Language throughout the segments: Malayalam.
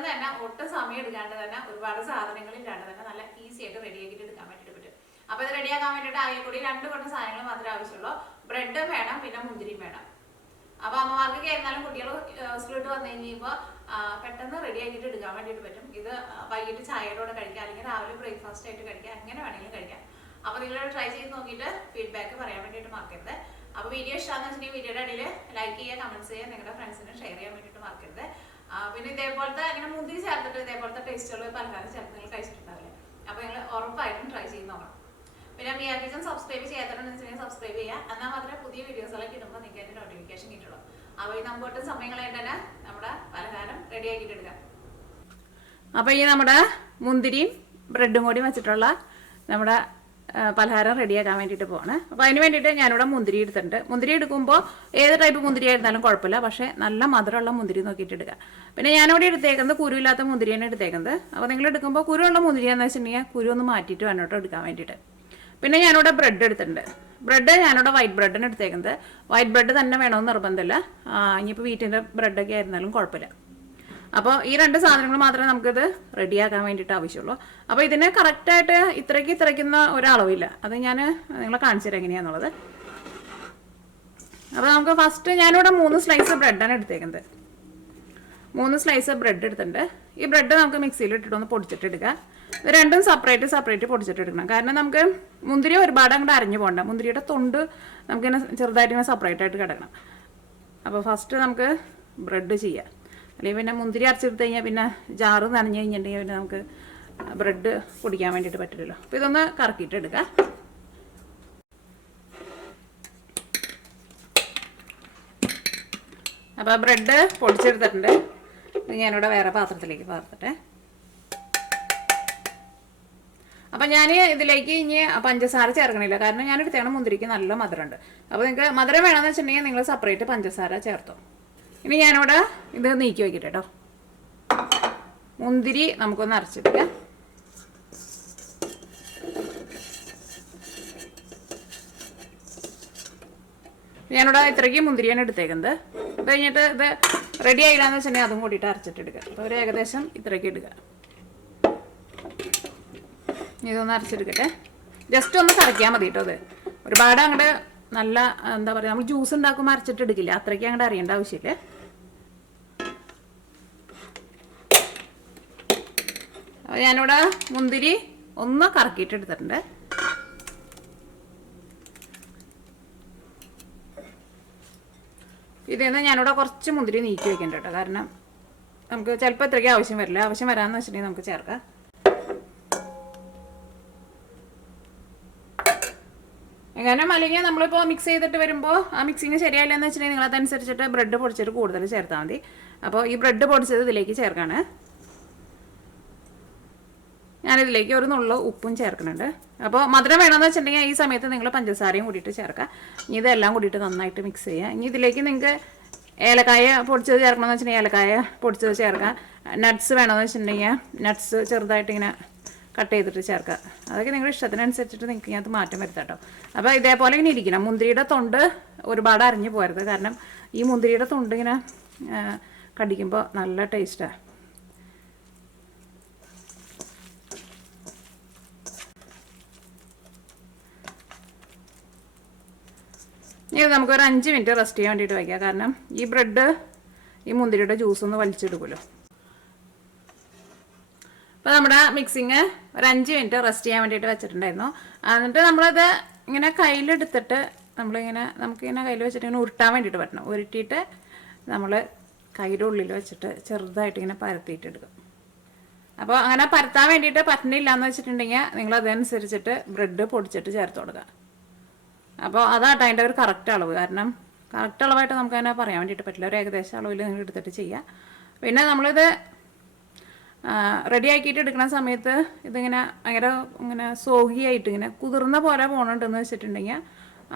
പെട്ടെന്ന് തന്നെ ഒട്ടും സമയം എടുക്കാണ്ട് തന്നെ ഒരുപാട് സാധനങ്ങളില്ലാണ്ട് തന്നെ നല്ല ഈസി ആയിട്ട് റെഡിയാക്കിയിട്ട് എടുക്കാൻ വേണ്ടിയിട്ട് പറ്റും. അപ്പോൾ ഇത് റെഡിയാക്കാൻ വേണ്ടിയിട്ട് ആകെ കൂടി 2 കൊട്ട സാധനങ്ങൾ മാത്രമേ ആവശ്യമുള്ളൂ. ബ്രെഡും വേണം, പിന്നെ മുന്തിരിയും വേണം. അപ്പോൾ അമ്മമാർക്ക് ആയിരുന്നാലും കുട്ടികൾ സ്കൂളിട്ട് വന്നു കഴിയുമ്പോൾ പെട്ടെന്ന് റെഡി ആക്കിയിട്ട് എടുക്കാൻ വേണ്ടിയിട്ട് പറ്റും. ഇത് വൈകിട്ട് ചായയോടെ കഴിക്കാം, അല്ലെങ്കിൽ രാവിലെ ബ്രേക്ക്ഫാസ്റ്റ് ആയിട്ട് കഴിക്കാം, എങ്ങനെ വേണമെങ്കിലും കഴിക്കാം. അപ്പോൾ നിങ്ങൾ ട്രൈ ചെയ്ത് നോക്കിയിട്ട് ഫീഡ്ബാക്ക് പറയാൻ വേണ്ടിയിട്ട് മറക്കരുത്. അപ്പോൾ വീഡിയോ ഇഷ്ടമാണെന്ന് വെച്ചിട്ടുണ്ടെങ്കിൽ വീഡിയോയുടെ അടിയിൽ ലൈക്ക് ചെയ്യുക, കമൻറ്റ്സ് ചെയ്യുക, നിങ്ങളുടെ ഫ്രണ്ട്സിന് ഷെയർ ചെയ്യാൻ വേണ്ടിയിട്ട് മറക്കരുത്. പിന്നെ ഇതേപോലത്തെ ഇങ്ങനെ മുന്തിരി ചേർത്തിട്ട് ഇതേപോലത്തെ ടേസ്റ്റുകൾ പലഹാരം ചേർത്ത് നിങ്ങൾ കഴിച്ചിട്ടുണ്ടാവില്ലേ? അപ്പോൾ നിങ്ങൾ ഉറപ്പായിട്ടും ട്രൈ ചെയ്ത് നോക്കണം. പിന്നെ മിയ കിച്ചൻ സബ്സ്ക്രൈബ് ചെയ്യാത്തതുണ്ടെങ്കിൽ സബ്സ്ക്രൈബ് ചെയ്യുക. എന്നാൽ മാത്രമേ പുതിയ വീഡിയോസെല്ലാം കിട്ടുമ്പോൾ നിങ്ങൾക്ക് അതിൻ്റെ നോട്ടിഫിക്കേഷൻ കിട്ടുള്ളൂ. അപ്പോൾ ഈ നമ്മോട്ട് സമയങ്ങളായിട്ട് തന്നെ നമ്മുടെ പലഹാരം റെഡി ആക്കിയിട്ട് എടുക്കാം. അപ്പോൾ ഈ നമ്മുടെ മുന്തിരിയും ബ്രെഡും കൂടി വെച്ചിട്ടുള്ള നമ്മുടെ പലഹാരം റെഡിയാക്കാൻ വേണ്ടിയിട്ട് പോവാണ്. അപ്പോൾ അതിന് വേണ്ടിയിട്ട് ഞാനിവിടെ മുന്തിരി എടുത്തിട്ടുണ്ട്. മുന്തിരി എടുക്കുമ്പോൾ ഏത് ടൈപ്പ് മുന്തിരി ആയിരുന്നാലും കുഴപ്പമില്ല, പക്ഷേ നല്ല മധുരമുള്ള മുന്തിരി നോക്കിയിട്ട് എടുക്കുക. പിന്നെ ഞാനിവിടെ എടുത്തേക്കുന്നത് കുരുവില്ലാത്ത മുന്തിരിയാണ് എടുത്തേക്കുന്നത്. അപ്പോൾ നിങ്ങൾ എടുക്കുമ്പോൾ കുരുവുള്ള മുന്തിരിയാണെന്ന് വെച്ചിട്ടുണ്ടെങ്കിൽ കുരു ഒന്ന് മാറ്റിയിട്ട് വേണം കേട്ടോ എടുക്കാൻ വേണ്ടിയിട്ട്. പിന്നെ ഞാനിവിടെ ബ്രെഡ് എടുത്തിട്ടുണ്ട്. ബ്രെഡ് ഞാനിവിടെ വൈറ്റ് ബ്രെഡിന് എടുത്തേക്കുന്നത്. വൈറ്റ് ബ്രെഡ് തന്നെ വേണമെന്ന് നിർബന്ധമില്ല, ഇനിയിപ്പോൾ വീട്ടിൻ്റെ ബ്രെഡൊക്കെ ആയിരുന്നാലും കുഴപ്പമില്ല. അപ്പോൾ ഈ 2 സാധനങ്ങൾ മാത്രമേ നമുക്കിത് റെഡിയാക്കാൻ വേണ്ടിയിട്ട് ആവശ്യമുള്ളൂ. അപ്പോൾ ഇതിന് കറക്റ്റായിട്ട് ഇത്രയ്ക്കുന്ന ഒരളവില്ല, അത് ഞാൻ നിങ്ങളെ കാണിച്ചു തരാം എങ്ങനെയാണെന്നുള്ളത്. അപ്പോൾ നമുക്ക് ഫസ്റ്റ് ഞാനിവിടെ 3 സ്ലൈസ് ബ്രെഡാണ് എടുത്തേക്കുന്നത്. 3 സ്ലൈസ് ബ്രെഡ് എടുത്തിട്ടുണ്ട്. ഈ ബ്രെഡ് നമുക്ക് മിക്സിയിൽ ഇട്ടിട്ടൊന്ന് പൊടിച്ചിട്ടെടുക്കുക. ഇത് രണ്ടും സെപ്പറേറ്റ് പൊടിച്ചിട്ടെടുക്കണം. കാരണം നമുക്ക് മുന്തിരി ഒരുപാട് അങ്ങോട്ട് അരഞ്ഞു പോകണ്ട. മുന്തിരിയുടെ തൊണ്ട് നമുക്കിങ്ങനെ ചെറുതായിട്ട് ഇങ്ങനെ സെപ്പറേറ്റ് ആയിട്ട് കിടക്കണം. അപ്പോൾ ഫസ്റ്റ് നമുക്ക് ബ്രെഡ് ചെയ്യാം. അല്ലെങ്കിൽ പിന്നെ മുന്തിരി അരച്ചെടുത്ത് കഴിഞ്ഞാൽ പിന്നെ ജാറ് നനഞ്ഞു കഴിഞ്ഞിട്ടുണ്ടെങ്കിൽ പിന്നെ നമുക്ക് ബ്രെഡ് പൊടിക്കാൻ വേണ്ടിയിട്ട് പറ്റില്ലല്ലോ. അപ്പോൾ ഇതൊന്ന് കറക്കിയിട്ട് എടുക്കുക. അപ്പോൾ ബ്രെഡ് പൊടിച്ചെടുത്തിട്ടുണ്ട്. ഞാനിവിടെ വേറെ പാത്രത്തിലേക്ക് പകർത്തട്ടെ. അപ്പം ഞാൻ ഇതിലേക്ക് ഇനി പഞ്ചസാര ചേർക്കണില്ല, കാരണം ഞാൻ എടുത്തേക്കണം മുന്തിരിക്ക് നല്ല മധുരമുണ്ട്. അപ്പോൾ നിങ്ങൾക്ക് മധുരം വേണമെന്ന് വെച്ചിട്ടുണ്ടെങ്കിൽ നിങ്ങൾ സെപ്പറേറ്റ് പഞ്ചസാര ചേർത്തോ. ഇനി ഞാനിവിടെ ഇത് നീക്കി വയ്ക്കട്ടെ കേട്ടോ. മുന്തിരി നമുക്കൊന്ന് അരച്ചെടുക്കാം. ഞാനിവിടെ ഇത്രയ്ക്ക് മുന്തിരിയാണ് എടുത്തേക്കുന്നത്. അത് കഴിഞ്ഞിട്ട് ഇത് റെഡി ആയില്ലാന്ന് വെച്ചിട്ടുണ്ടെങ്കിൽ അതും കൂടിയിട്ട് അരച്ചിട്ടെടുക്കുക. അപ്പോൾ ഒരു ഏകദേശം ഇത്രയ്ക്ക് എടുക്കുക. ഇതൊന്ന് അരച്ചെടുക്കട്ടെ. ജസ്റ്റ് ഒന്ന് കറക്കിയാൽ മതി കേട്ടോ. അത് ഒരുപാട് അങ്ങോട്ട് നല്ല എന്താ പറയുക, നമ്മൾ ജ്യൂസ് ഉണ്ടാക്കുമ്പോൾ അരച്ചിട്ട് എടുക്കില്ല, അത്രയ്ക്ക് അങ്ങോട്ട് അറിയേണ്ട ആവശ്യമില്ല. അപ്പോൾ ഞാനിവിടെ മുന്തിരി ഒന്ന് കറക്കിയിട്ട് എടുത്തിട്ടുണ്ട്. ഇതിൽ നിന്ന് ഞാനിവിടെ കുറച്ച് മുന്തിരി നീക്കി വെക്കേണ്ട കേട്ടോ. കാരണം നമുക്ക് ചിലപ്പോൾ ഇത്രയ്ക്ക് ആവശ്യം വരില്ല. ആവശ്യം വരാമെന്ന് വെച്ചിട്ടുണ്ടെങ്കിൽ നമുക്ക് ചേർക്കാം. കാരണം അല്ലെങ്കിൽ നമ്മളിപ്പോൾ മിക്സ് ചെയ്തിട്ട് വരുമ്പോൾ ആ മിക്സിങ് ശരിയായില്ലെന്ന് വെച്ചിട്ടുണ്ടെങ്കിൽ നിങ്ങളതനുസരിച്ചിട്ട് ബ്രെഡ് പൊടിച്ചിട്ട് കൂടുതൽ ചേർത്താൽ മതി. അപ്പോൾ ഈ ബ്രെഡ് പൊടിച്ചത് ഇതിലേക്ക് ചേർക്കാണ്. ഞാനിതിലേക്ക് ഒരു നുള്ള ഉപ്പും ചേർക്കുന്നുണ്ട്. അപ്പോൾ മധുരം വേണമെന്ന് വെച്ചിട്ടുണ്ടെങ്കിൽ ഈ സമയത്ത് നിങ്ങൾ പഞ്ചസാരയും കൂടിയിട്ട് ചേർക്കുക. ഇനി ഇതെല്ലാം കൂടിയിട്ട് നന്നായിട്ട് മിക്സ് ചെയ്യുക. ഇനി ഇതിലേക്ക് നിങ്ങൾക്ക് ഏലക്കായ പൊടിച്ചത് ചേർക്കണമെന്ന് വെച്ചിട്ടുണ്ടെങ്കിൽ ഏലക്കായ പൊടിച്ചത് ചേർക്കുക. നട്ട്സ് വേണമെന്ന് വെച്ചിട്ടുണ്ടെങ്കിൽ നട്ട്സ് ചെറുതായിട്ട് ഇങ്ങനെ കട്ട് ചെയ്തിട്ട് ചേർക്കുക. അതൊക്കെ നിങ്ങളുടെ ഇഷ്ടത്തിനനുസരിച്ചിട്ട് നിങ്ങൾക്ക് അത് മാറ്റം വരുത്താം കേട്ടോ. അപ്പോൾ ഇതേപോലെ ഇങ്ങനെ ഇരിക്കണം. മുന്തിരിയുടെ തൊണ്ട് ഒരുപാട് അരിഞ്ഞു പോരുത്, കാരണം ഈ മുന്തിരിയുടെ തൊണ്ട് ഇങ്ങനെ കടിക്കുമ്പോൾ നല്ല ടേസ്റ്റാണ്. ഇത് നമുക്കൊരു 5 മിനിറ്റ് റെസ്റ്റ് ചെയ്യാൻ വേണ്ടിയിട്ട് വയ്ക്കാം. കാരണം ഈ ബ്രെഡ് ഈ മുന്തിരിയുടെ ജ്യൂസ് ഒന്ന് വലിച്ചെടുക്കുമല്ലോ. അപ്പോൾ നമ്മുടെ മിക്സിങ് ഒരു 5 മിനിറ്റ് റെസ്റ്റ് ചെയ്യാൻ വേണ്ടിയിട്ട് വെച്ചിട്ടുണ്ടായിരുന്നു. എന്നിട്ട് നമ്മളത് ഇങ്ങനെ കയ്യിലെടുത്തിട്ട് നമുക്കിങ്ങനെ കയ്യിൽ വെച്ചിട്ട് ഇങ്ങനെ ഉരുട്ടാൻ വേണ്ടിയിട്ട് പറ്റണം. ഉരുട്ടിയിട്ട് നമ്മൾ കയ്യുടെ ഉള്ളിൽ വെച്ചിട്ട് ചെറുതായിട്ട് ഇങ്ങനെ പരത്തിയിട്ടെടുക്കും. അപ്പോൾ അങ്ങനെ പരത്താൻ വേണ്ടിയിട്ട് പറ്റണില്ല എന്ന് വെച്ചിട്ടുണ്ടെങ്കിൽ നിങ്ങൾ അതനുസരിച്ചിട്ട് ബ്രെഡ് പൊടിച്ചിട്ട് ചേർത്ത് കൊടുക്കുക. അപ്പോൾ അതാട്ടോ അതിൻ്റെ ഒരു കറക്റ്റ് അളവ്. കാരണം കറക്റ്റ് അളവായിട്ട് നമുക്കതിനെ പറയാൻ വേണ്ടിയിട്ട് പറ്റില്ല. ഒരു ഏകദേശം അളവിൽ നിങ്ങൾ എടുത്തിട്ട് ചെയ്യുക. പിന്നെ നമ്മളിത് റെഡി ആക്കിയിട്ട് എടുക്കുന്ന സമയത്ത് ഇതിങ്ങനെ ഭയങ്കര ഇങ്ങനെ സോഗിയായിട്ട് ഇങ്ങനെ കുതിർന്ന പോലെ പോകണുണ്ടെന്ന് വെച്ചിട്ടുണ്ടെങ്കിൽ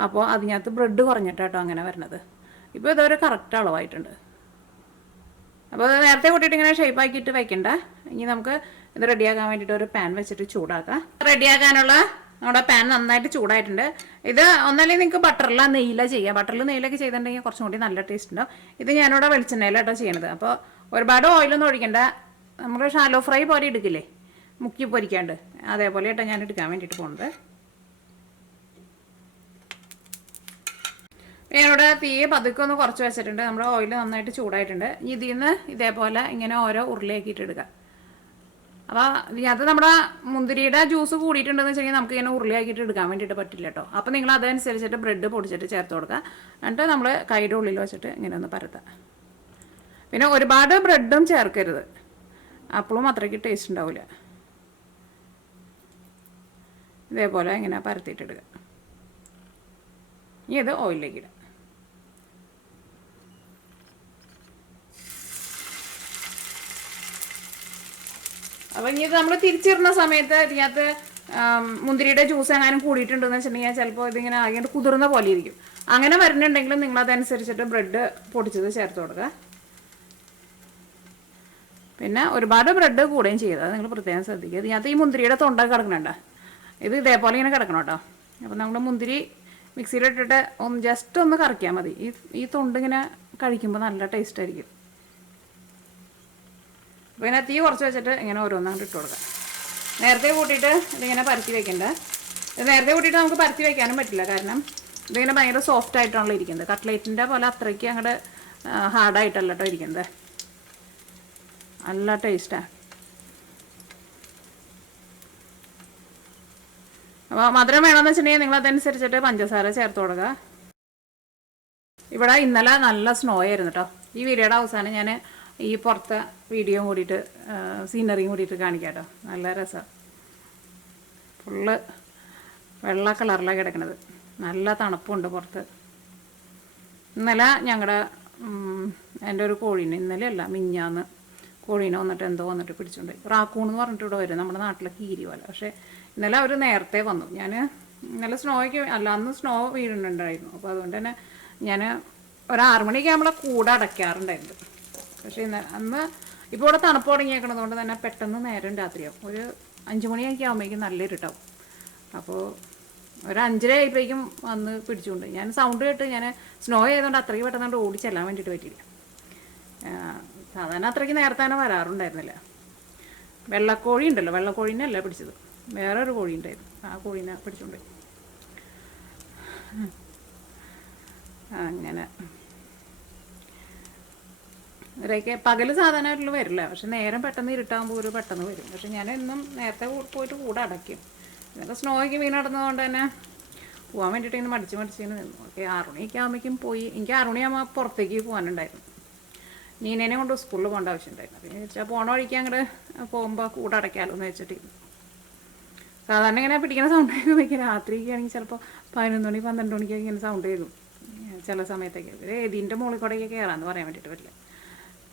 അപ്പോൾ അതിനകത്ത് ബ്രെഡ് കുറഞ്ഞിട്ടാട്ടോ അങ്ങനെ വരുന്നത്. ഇപ്പോൾ ഇതൊരു കറക്റ്റ് അളവായിട്ടുണ്ട്. അപ്പോൾ അത് നേരത്തെ കൂട്ടിയിട്ട് ഇങ്ങനെ ഷേപ്പാക്കിയിട്ട് വെക്കണ്ട. ഇനി നമുക്ക് ഇത് റെഡിയാക്കാൻ വേണ്ടിയിട്ട് ഒരു പാൻ വെച്ചിട്ട് ചൂടാക്കാം. റെഡിയാക്കാനുള്ള നമ്മുടെ പാൻ നന്നായിട്ട് ചൂടായിട്ടുണ്ട്. ഇത് ഒന്നല്ലെങ്കിൽ നിങ്ങൾക്ക് ബട്ടറിലോ നെയ്യിലോ ചെയ്യാം. ബട്ടറിൽ നെയ്യിലൊക്കെ ചെയ്തിട്ടുണ്ടെങ്കിൽ കുറച്ചും കൂടി നല്ല ടേസ്റ്റ് ഉണ്ടാവും. ഇത് ഞാനിവിടെ വെളിച്ചെണ്ണയിലാട്ടോ ചെയ്യണത്. അപ്പോൾ ഒരുപാട് ഓയിലൊന്നും ഒഴിക്കണ്ട. നമ്മൾ ഷാലോ ഫ്രൈ പോലെ എടുക്കില്ലേ, മുക്കി പൊരിക്കാണ്ട്, അതേപോലെ ആയിട്ടാണ് ഞാൻ എടുക്കാൻ വേണ്ടിയിട്ട് പോകുന്നത്. ഞാനിവിടെ തീ പതുക്കെ ഒന്ന് കുറച്ച് വെച്ചിട്ടുണ്ട്. നമ്മുടെ ഓയിൽ നന്നായിട്ട് ചൂടായിട്ടുണ്ട്. ഇതിൽ നിന്ന് ഇതേപോലെ ഇങ്ങനെ ഓരോ ഉരുളയാക്കിയിട്ട് എടുക്കുക. അപ്പോൾ അത് നമ്മുടെ മുന്തിരിയുടെ ജ്യൂസ് കൂടിയിട്ടുണ്ടെന്ന് വെച്ചാൽ നമുക്ക് ഇങ്ങനെ ഉരുളയാക്കിയിട്ട് എടുക്കാൻ വേണ്ടിയിട്ട് പറ്റില്ല കേട്ടോ. അപ്പോൾ നിങ്ങൾ അതനുസരിച്ചിട്ട് ബ്രെഡ് പൊടിച്ചിട്ട് ചേർത്ത് കൊടുക്കുക. എന്നിട്ട് നമ്മൾ കൈയുടെ ഉള്ളിൽ വെച്ചിട്ട് ഇങ്ങനെ ഒന്ന് പരത്താം. പിന്നെ ഒരുപാട് ബ്രെഡും ചേർക്കരുത്, അപ്പോഴും അത്രയ്ക്ക് ടേസ്റ്റ് ഉണ്ടാവില്ല. ഇതേപോലെ ഇങ്ങനെ പരത്തിയിട്ടിടുക. ഇനി ഇത് ഓയിലിലേക്ക് ഇടുക. അപ്പോൾ ഇനി ഇത് നമ്മൾ തിരിച്ചിടുന്ന സമയത്ത് ഇതിനകത്ത് മുന്തിരിയുടെ ജ്യൂസ് എങ്ങാനും കൂടിയിട്ടുണ്ടെന്ന് വെച്ചിട്ടുണ്ടെങ്കിൽ ചിലപ്പോൾ ഇതിങ്ങനെ ആകിയിട്ട് കുതിർന്ന പോലെ ഇരിക്കും. അങ്ങനെ വരുന്നുണ്ടെങ്കിലും നിങ്ങളതനുസരിച്ചിട്ട് ബ്രെഡ് പൊടിച്ചത് ചേർത്ത് കൊടുക്കുക. പിന്നെ ഒരുപാട് ബ്രെഡ് കൂടുകയും ചെയ്തത് നിങ്ങൾ പ്രത്യേകം ശ്രദ്ധിക്കുക. ഇതിനകത്ത് ഈ മുന്തിരിയുടെ തൊണ്ടൊക്കെ കിടക്കണുണ്ടോ, ഇത് ഇതേപോലെ ഇങ്ങനെ കിടക്കണം കേട്ടോ. അപ്പോൾ നമ്മൾ മുന്തിരി മിക്സിയിലിട്ടിട്ട് ഒന്ന് ജസ്റ്റ് ഒന്ന് കറക്കിയാൽ മതി. ഈ തൊണ്ടിങ്ങനെ കഴിക്കുമ്പോൾ നല്ല ടേസ്റ്റ് ആയിരിക്കും. അപ്പോൾ ഇതിനെ തീ കുറച്ച് വെച്ചിട്ട് ഇങ്ങനെ ഓരോന്നങ്ങോട്ട് ഇട്ട് കൊടുക്കാം. നേരത്തെ കൂട്ടിയിട്ട് ഇതിങ്ങനെ പരത്തി വെക്കണ്ട. ഇത് നേരത്തെ കൂട്ടിയിട്ട് നമുക്ക് പരത്തി വെക്കാനും പറ്റില്ല, കാരണം ഇതിങ്ങനെ ഭയങ്കര സോഫ്റ്റ് ആയിട്ടാണല്ലോ ഇരിക്കുന്നത്. കട്ട്ലേറ്റിൻ്റെ പോലെ അത്രയ്ക്ക് അങ്ങോട്ട് ഹാർഡായിട്ടല്ല കേട്ടോ ഇരിക്കുന്നത്. നല്ല ടേസ്റ്റാണ്. അപ്പോൾ മധുരം വേണമെന്ന് വെച്ചിട്ടുണ്ടെങ്കിൽ നിങ്ങളതനുസരിച്ചിട്ട് പഞ്ചസാര ചേർത്ത് കൊടുക്കുക. ഇവിടെ ഇന്നലെ നല്ല സ്നോ ആയിരുന്നു കേട്ടോ. ഈ വീഡിയോയുടെ അവസാനം ഞാൻ ഈ പുറത്തെ വീഡിയോ കൂടിയിട്ട് സീനറിയും കൂടിയിട്ട് കാണിക്കാം കേട്ടോ. നല്ല രസമാണ്. ഫുള്ള് വെള്ള കളറിലാണ് കിടക്കുന്നത്. നല്ല തണുപ്പുണ്ട് പുറത്ത്. ഇന്നലെ ഞങ്ങളുടെ എൻ്റെ ഒരു കോഴീനെ, ഇന്നലെ അല്ല മിഞ്ഞാന്ന് കോഴീനെ വന്നിട്ട് എന്തോ വന്നിട്ട് പിടിച്ചുകൊണ്ട് റാക്കൂൺ എന്ന് പറഞ്ഞിട്ട് ഇവിടെ വരും, നമ്മുടെ നാട്ടിലെ കീരി പോലെ. പക്ഷേ ഇന്നലെ അവർ നേരത്തെ വന്നു. ഞാൻ ഇന്നലെ സ്നോയ്ക്ക് അല്ല, അന്ന് സ്നോ വീഴുന്നുണ്ടായിരുന്നു. അപ്പോൾ അതുകൊണ്ട് തന്നെ ഞാൻ ഒരു 6 മണിക്ക് നമ്മളെ കൂടെ അടയ്ക്കാറുണ്ടായിരുന്നു. പക്ഷേ അന്ന് ഇപ്പോൾ ഇവിടെ തണുപ്പ് തുടങ്ങിയേക്കണതുകൊണ്ട് തന്നെ പെട്ടെന്ന് നേരം രാത്രിയാവും. ഒരു 5 മണിയൊക്കെ ആകുമ്പോഴേക്കും നല്ല ഇരുട്ടാവും. അപ്പോൾ ഒരു 5:30 ആയപ്പോഴേക്കും വന്ന് പിടിച്ചുകൊണ്ട് ഞാൻ സൗണ്ട് കേട്ട് ഞാൻ സ്നോ ചെയ്തുകൊണ്ട് അത്രയ്ക്ക് പെട്ടെന്ന് ഓടി ചെല്ലാൻ വേണ്ടിയിട്ട് പറ്റിയില്ല. സാധാരണ അത്രയ്ക്ക് നേരത്തെ തന്നെ വരാറുണ്ടായിരുന്നില്ല. വെള്ളക്കോഴി ഉണ്ടല്ലോ, വെള്ളക്കോഴീനല്ല പിടിച്ചത്, വേറൊരു കോഴി ഉണ്ടായിരുന്നു. ആ കോഴീനെ പിടിച്ചുകൊണ്ട് അങ്ങനെ ഇവരൊക്കെ പകൽ സാധാരണയായിട്ടുള്ള വരില്ല. പക്ഷെ നേരം പെട്ടെന്ന് ഇരുട്ടാകുമ്പോൾ ഒരു പെട്ടെന്ന് വരും. പക്ഷെ ഞാൻ എന്നും നേരത്തെ പോയിട്ട് കൂടെ അടയ്ക്കും. ഇതൊക്കെ സ്നോയ്ക്ക് വീണ് നടന്നതുകൊണ്ട് തന്നെ പോകാൻ വേണ്ടിയിട്ട് ഇങ്ങനെ മടിച്ച് നിന്നു. ഓക്കെ, 6 മണിയൊക്കെ ആകുമ്പോഴേക്കും പോയി. എനിക്ക് 6 മണിയാകുമ്പോൾ പുറത്തേക്ക് പോകാനുണ്ടായിരുന്നു. നീനേനെ കൊണ്ട് സ്കൂളിൽ പോകേണ്ട ആവശ്യമുണ്ടായിരുന്നു. അപ്പോൾ വെച്ചാൽ പോണ വഴിക്ക് അങ്ങോട്ട് പോകുമ്പോൾ കൂടെ അടയ്ക്കാമല്ലോ എന്ന് വെച്ചിട്ട് സാധാരണ ഇങ്ങനെ പിടിക്കുന്ന സൗണ്ട് കേൾക്കുമ്പോൾ രാത്രിക്ക് ആണെങ്കിൽ ചിലപ്പോൾ 11 മണി 12 മണിക്കൊക്കെ ഇങ്ങനെ സൗണ്ട് കേൾക്കും ചില സമയത്തൊക്കെ. ഇതിൻ്റെ മുകളിൽ കൂടെയൊക്കെ കയറാമെന്ന് പറയാൻ വേണ്ടിയിട്ട് പറ്റില്ല.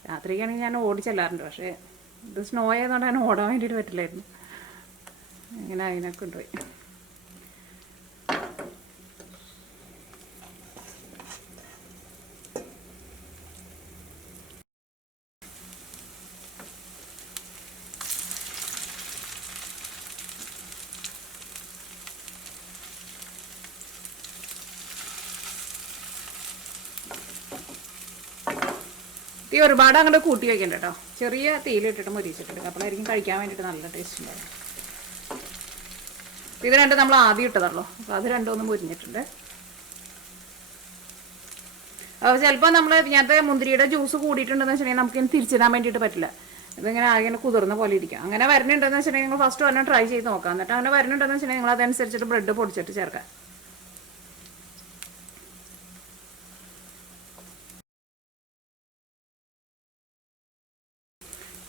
രാത്രിക്കാണെങ്കിൽ ഞാൻ ഓടി ചെല്ലാറുണ്ട്. പക്ഷേ ഇത് സ്നോ ആയതുകൊണ്ട് ഞാൻ ഓടാൻ വേണ്ടിയിട്ട് പറ്റില്ലായിരുന്നു. ഇങ്ങനെ അതിനൊക്കെ കൊണ്ടുപോയി. തീ ഒരുപാട് അങ്ങോട്ട് കൂട്ടി വയ്ക്കണ്ട കേട്ടോ. ചെറിയ തീയിലിട്ടിട്ട് മൊരിച്ചിട്ടുണ്ട്. അപ്പോഴായിരിക്കും കഴിക്കാൻ വേണ്ടിയിട്ട് നല്ല ടേസ്റ്റ് ഉണ്ടാവും. ഇത് രണ്ടും നമ്മൾ ആദ്യം ഇട്ടതല്ലോ, അപ്പോൾ അത് രണ്ടും മുരിഞ്ഞിട്ടുണ്ട്. അപ്പോൾ ചിലപ്പോൾ നമ്മൾ ഇതിനകത്ത് മുന്തിരിയുടെ ജ്യൂസ് കൂടിയിട്ടുണ്ടെന്ന് വെച്ചിട്ടുണ്ടെങ്കിൽ നമുക്കിനി തിരിച്ചിടാൻ വേണ്ടിയിട്ട് പറ്റില്ല. ഇതിങ്ങനെ ആകെ കുതിർന്ന പോലെ ഇരിക്കും. അങ്ങനെ വരുന്നുണ്ടെന്ന് വെച്ചിട്ടുണ്ടെങ്കിൽ നിങ്ങൾ ഫസ്റ്റ് ഒരെണ്ണം ട്രൈ ചെയ്ത് നോക്കാം. എന്നിട്ട് അങ്ങനെ വരുന്നുണ്ടെന്ന് വെച്ചിട്ടുണ്ടെങ്കിൽ നിങ്ങൾ അതനുസരിച്ചിട്ട് ബ്രെഡ് പൊടിച്ചിട്ട് ചേർക്കാം.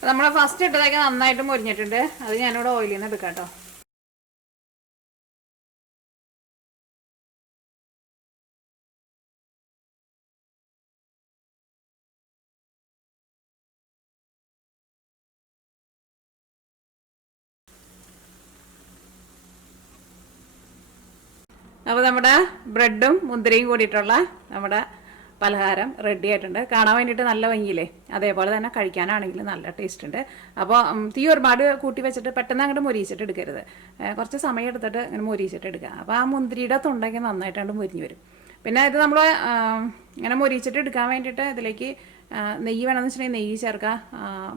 നമ്മൾ ഫസ്റ്റ് ഇട്ടതൊക്കെ നന്നായിട്ട് മൊരിഞ്ഞിട്ടുണ്ട്. അത് ഞാനിവിടെ ഓയിലിൽ നിന്ന് എടുക്കാം കേട്ടോ. അപ്പോൾ നമ്മുടെ ബ്രെഡും മുന്തിരിയും കൂടിയിട്ടുള്ള നമ്മുടെ പലഹാരം റെഡി ആയിട്ടുണ്ട്. കാണാൻ വേണ്ടിയിട്ട് നല്ല ഭംഗിയില്ലേ, അതേപോലെ തന്നെ കഴിക്കാനാണെങ്കിൽ നല്ല ടേസ്റ്റ് ഉണ്ട്. അപ്പോൾ തീ ഒരുപാട് കൂട്ടി വെച്ചിട്ട് പെട്ടെന്ന് അങ്ങോട്ട് മൊരിച്ചിട്ട് എടുക്കരുത്. കുറച്ച് സമയം എടുത്തിട്ട് ഇങ്ങനെ മൊരിച്ചിട്ട് എടുക്കുക. അപ്പോൾ ആ മുന്തിരിയുടെ തൊണ്ടയ്ക്ക് നന്നായിട്ടാണ്ട് മൊരിഞ്ഞ് വരും. പിന്നെ ഇത് നമ്മൾ ഇങ്ങനെ മൊരിച്ചിട്ട് എടുക്കാൻ വേണ്ടിയിട്ട് ഇതിലേക്ക് നെയ്യ് വേണമെന്ന് വെച്ചിട്ടുണ്ടെങ്കിൽ നെയ്യ് ചേർക്കുക,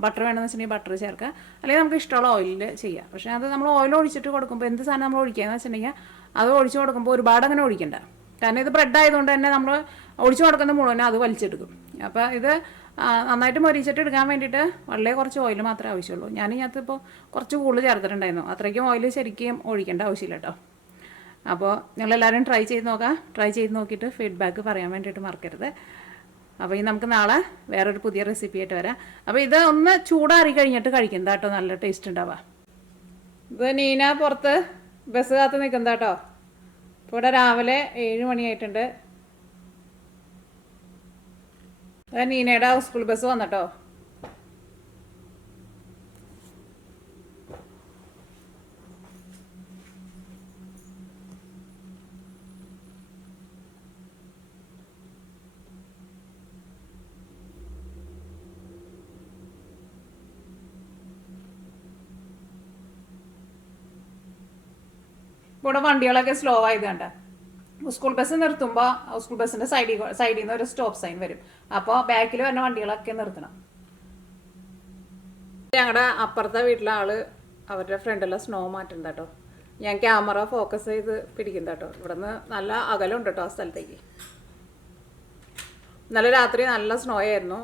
ബട്ടർ വേണമെന്ന് വെച്ചിട്ടുണ്ടെങ്കിൽ ബട്ടർ ചേർക്കുക, അല്ലെങ്കിൽ നമുക്ക് ഇഷ്ടമുള്ള ഓയിലിൽ ചെയ്യാം. പക്ഷേ അത് നമ്മൾ ഓയിൽ ഒഴിച്ചിട്ട് കൊടുക്കുമ്പോൾ എന്ത് സാധനം നമ്മൾ ഒഴിക്കുകയെന്ന് വെച്ചിട്ടുണ്ടെങ്കിൽ അത് ഒഴിച്ച് കൊടുക്കുമ്പോൾ ഒരുപാട് അങ്ങനെ ഒഴിക്കണ്ട. കാരണം ഇത് ബ്രെഡ് ആയതുകൊണ്ട് തന്നെ നമ്മൾ ഒഴിച്ചു കൊടുക്കുന്ന മുഴുവൻ അത് വലിച്ചെടുക്കും. അപ്പോൾ ഇത് നന്നായിട്ട് മൊരിച്ചിട്ട് എടുക്കാൻ വേണ്ടിയിട്ട് വളരെ കുറച്ച് ഓയിൽ മാത്രമേ ആവശ്യമുള്ളൂ. ഞാൻ ഇതിനകത്തിപ്പോൾ കുറച്ച് കൂടുതൽ ചേർത്തിട്ടുണ്ടായിരുന്നു. അത്രയ്ക്കും ഓയിൽ ശരിക്കും ഒഴിക്കേണ്ട ആവശ്യമില്ല കേട്ടോ. അപ്പോൾ നിങ്ങളെല്ലാവരും ട്രൈ ചെയ്ത് നോക്കാം. ട്രൈ ചെയ്ത് നോക്കിയിട്ട് ഫീഡ്ബാക്ക് പറയാൻ വേണ്ടിയിട്ട് മറക്കരുത്. അപ്പോൾ ഈ നമുക്ക് നാളെ വേറൊരു പുതിയ റെസിപ്പി ആയിട്ട് വരാം. അപ്പോൾ ഇത് ഒന്ന് ചൂടാറി കഴിഞ്ഞിട്ട് കഴിക്കുന്നത് കേട്ടോ, നല്ല ടേസ്റ്റ് ഉണ്ടാവുക. ഇത് നീന പുറത്ത് ബസ് കാത്ത് നിൽക്കുന്നത് കേട്ടോ. ഇപ്പോൾ ഇവിടെ രാവിലെ 7 മണിയായിട്ടുണ്ട്. നീനയുടെ സ്കൂൾ ബസ് വന്നിട്ടോ. ഇവിടെ വണ്ടികളൊക്കെ സ്ലോ ആയത് കണ്ട. സ്കൂൾ ബസ് നിർത്തുമ്പോൾ സ്കൂൾ ബസ്സിൻ്റെ സൈഡിൽ നിന്ന് ഒരു സ്റ്റോപ്പ് സൈൻ വരും. അപ്പോൾ ബാക്കിൽ വരുന്ന വണ്ടികളൊക്കെ നിർത്തണം. ഞങ്ങളുടെ അപ്പുറത്തെ വീട്ടിലെ ആള് അവരുടെ ഫ്രണ്ടിലെ സ്നോ മാറ്റുന്നത് കേട്ടോ. ഞാൻ ക്യാമറ ഫോക്കസ് ചെയ്ത് പിടിക്കുന്നത് കേട്ടോ. ഇവിടെ നിന്ന് നല്ല അകലമുണ്ട് കേട്ടോ ആ സ്ഥലത്തേക്ക്. ഇന്നലെ രാത്രി നല്ല സ്നോ ആയിരുന്നു.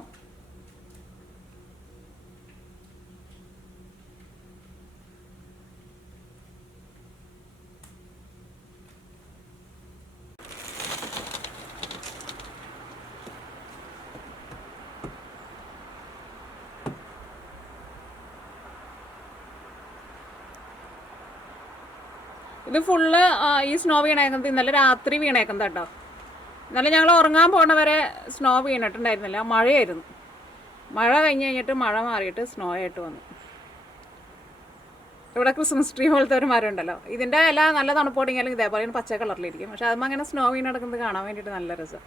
ഇത് ഫുള്ള് ഈ സ്നോ വീണേക്കുന്നത് ഇന്നലെ രാത്രി വീണേക്കുന്നത് കേട്ടോ. ഇന്നലെ ഞങ്ങൾ ഉറങ്ങാൻ പോണവരെ സ്നോ വീണിട്ടുണ്ടായിരുന്നില്ല, മഴയായിരുന്നു. മഴ കഴിഞ്ഞിട്ട് മഴ മാറിയിട്ട് സ്നോ ആയിട്ട് വന്നു. ഇവിടെ ക്രിസ്മസ് ട്രീ പോലത്തെ ഒരു മരം ഉണ്ടല്ലോ, ഇതിൻ്റെ ഇല നല്ല തണുപ്പോടെങ്കിലും ഇതേപോലെ പച്ച കളറിലിരിക്കും. പക്ഷെ അതുമ്പോൾ അങ്ങനെ സ്നോ വീണ് കിടക്കുന്നത് കാണാൻ വേണ്ടിയിട്ട് നല്ല രസം.